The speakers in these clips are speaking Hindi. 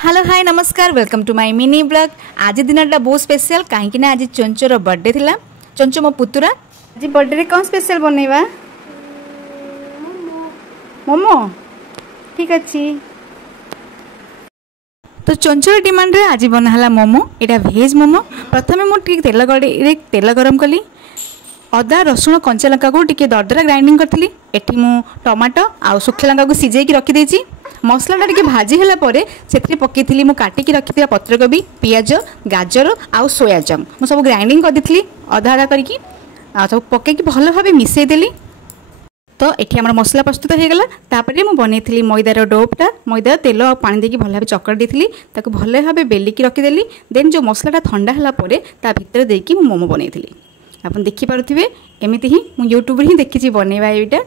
हेलो हाय नमस्कार welcome to my mini blog. आज दिनटा बहुत स्पेशल कहीं आज चंचर बर्थडे थिला। चंचो मो पुतुरा आज बर्थडे रे कौन स्पेशल बनैबा? मोमो ठीक अच्छी। तो चंचर डिमांड रे आज बनाला मोमो। एटा भेज मोमो। प्रथमे मो ठीक तेल गरम कली। अदा रसुण कंचा लंका को टिके दरदरा ग्राइंडिंग करथली। एठी मु टमाटो आ सुखला लंका को सिझाई की रखी देची। मसलाटा टिके भाजी होला परे सेथि पकेइथिली मु काटिकी रखिथिया पत्रकोबी, पियाज, गाजर आ सोया चंक मु सब ग्राइंडिंग कर देथिली आधा आधा करके आ सब पकेइकी भलो भाबे मिसई देली। तो एठी हमर मसला प्रस्तुत हो गला। तापरे मु बनेइथिली मैदार डोपटा मैदा तेल आ पानी देकी भलो भाबे चकर देथिली ताको भलो भाबे बेलिकी रखी देली। देन जो मसलाटा ठंडा होला परे ता भितर देकी मु मोमो बनेइथिली। आपन देखि पारुथिबे एमिति ही मु यूट्यूब रे ही देखिछि बनेबा एटा।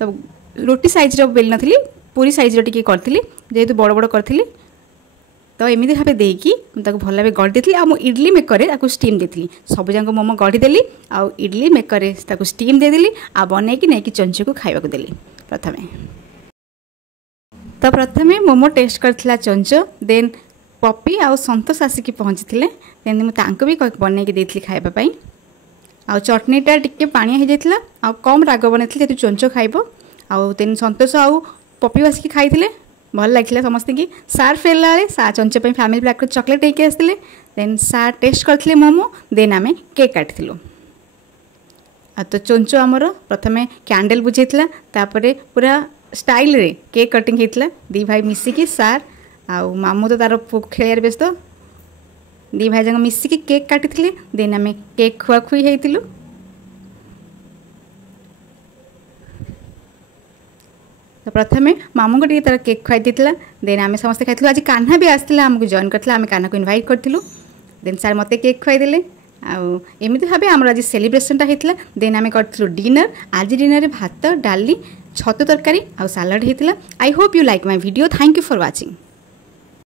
तो रोटी साइज रो बेल नथिली पूरी साइज रो टिके करथिली जेहेतु बड़ बड़ करथिली। तो एमिति भाबे देकी ताको भल भाबे गढ़ देथिली आ मु इडली मेकर रे ताको स्टीम देथिली। सब जांको मोमो गढ़ी देली आ इडली मेकर रे ताको स्टीम दे देली आ बने की नै की चंचो को खाइबा को देली। प्रथमे मोमो टेस्ट करथिला चंचो। देन पप्पी आ संतोष आसिकी पहुंचीथिले। देन मु तांको भी बने की देथिली खाइबा पई। आ चटनीटा टिके पानी हो जाता आ कम राग बनई जेहतु चंचो खाइब। आउ तेन संतोष आउ पप्पी बसिकी खाई भल लगे समस्त की। सार फेरला सार चंचो फैमिली पैक चॉकलेट लेके आसते। देन सार टेस्ट करते मोमो। देन आम केक काटिलु। तो चंचो आमर प्रथमे कैंडल बुझेला तापर पूरा स्टाइल रे केक कटिंग होता। दी भाई मिसिकी सार आउ मामू तो तार खेल व्यस्त दी भाई जंग मिसिकी केक काटी। देन आम केक खुआ खुई होइतिलु। तो प्रथमे मामू को तार केक खुआई देथिला। देन आम समस्त खाइथिलु। आज कान्हा भी आसथिला हमको जॉइन करथिला। आम कान्हा को इनवाइट करथिलु। देन सार मते केक खुआई देले। आउ एमिति भाबे हमर आज सेलिब्रेशनटा हेतिला। देन आम करथिलु डिनर। आज डिनर रे भात डाली छतु तरकारी आउ सलाड हेतिला। I hope you like my video. Thank you for watching.